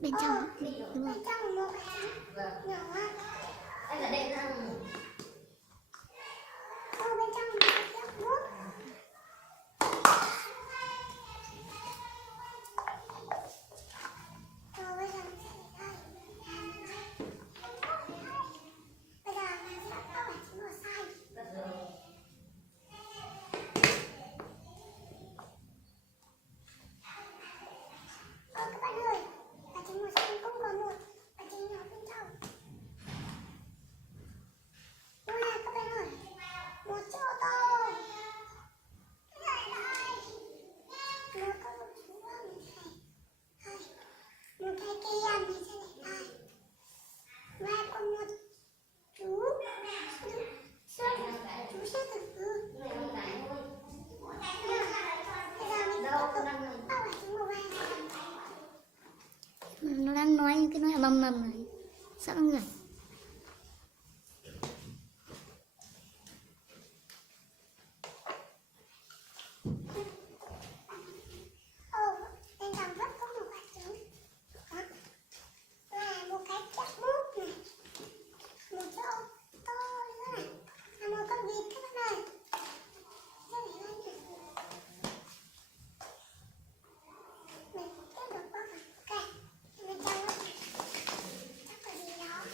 Bên trong đúng không? Bên trong một cái nhỏ hơn. Anh ở đây là Bên trong một cái chiếc bút. Bây giờ mình sẽ đây. Bây giờ mình sẽ có bản chính màu xanh. Các bạn ơi, bản chính màu xanh cũng có một bản chính nhỏ bên trong. Wow, các bạn ơi, một chiếc ô tô. Một con một chú mình sẽ đây. Một cái kia mình sẽ để đây. Và còn một chú sẽ từ từ. Bây giờ mình tiếp tục bao bản chính màu vàng. Nó đang nói những cái nói mầm mầm này. Sao nó ngửi? Bên trong vẫn có một quả trứng. Và một cái chiếc bút này. Một chiếc ô tô nữa này. Và một con vịt các bạn ơi. Sẽ để lên này. Mình tiếp tục qua phần cây. Bên trong đó chắc có gì đó.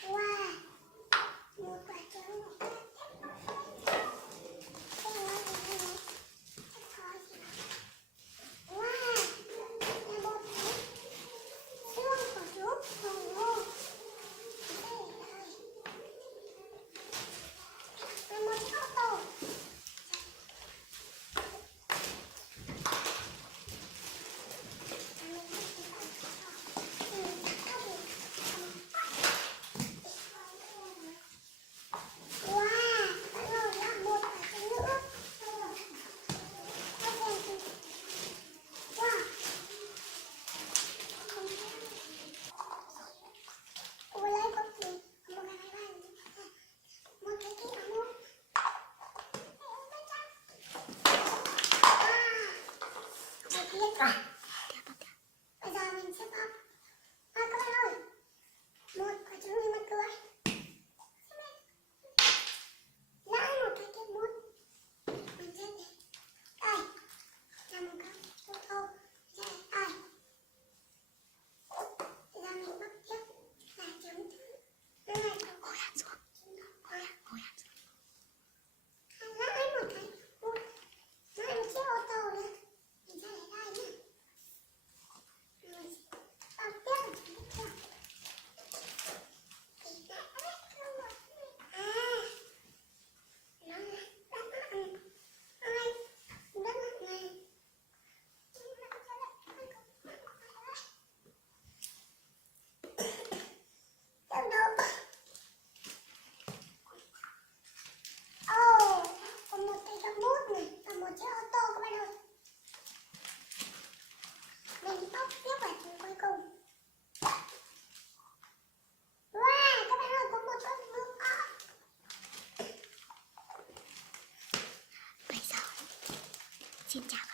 Wow, một quả trứng, một cái wow, là một cái xương của chú khổng lồ. Và một chiếc ô tô. Wow, bắt đầu là một quả trứng nữa. Wow. Cô lấy con gì? Một cái máy bay. Một cái kia ở một. Một kia rồi. Bây giờ mình sẽ bóc. Các bạn ơi. Một quả trứng như mặt cười. Lại một cái kia bút. Mình sẽ để đây. Là một cái ô tô. Sẽ để đây. Bây giờ mình bắt tiếp là trứng thứ hai. Ngồi hẳn xuống. Ngồi hẳn xuống. Lại một cái bút. Lại một chiếc ô tô nữa. Mình sẽ để đây nhé. Mình sẽ bắt tiếp là trứng tiếp theo. Còn một cái gấm bút này và một chiếc ô tô các bạn ơi. Mình bóc tiếp vào trứng cuối cùng. Wow, các bạn ơi, có một con ngựa. Bây giờ xin chào.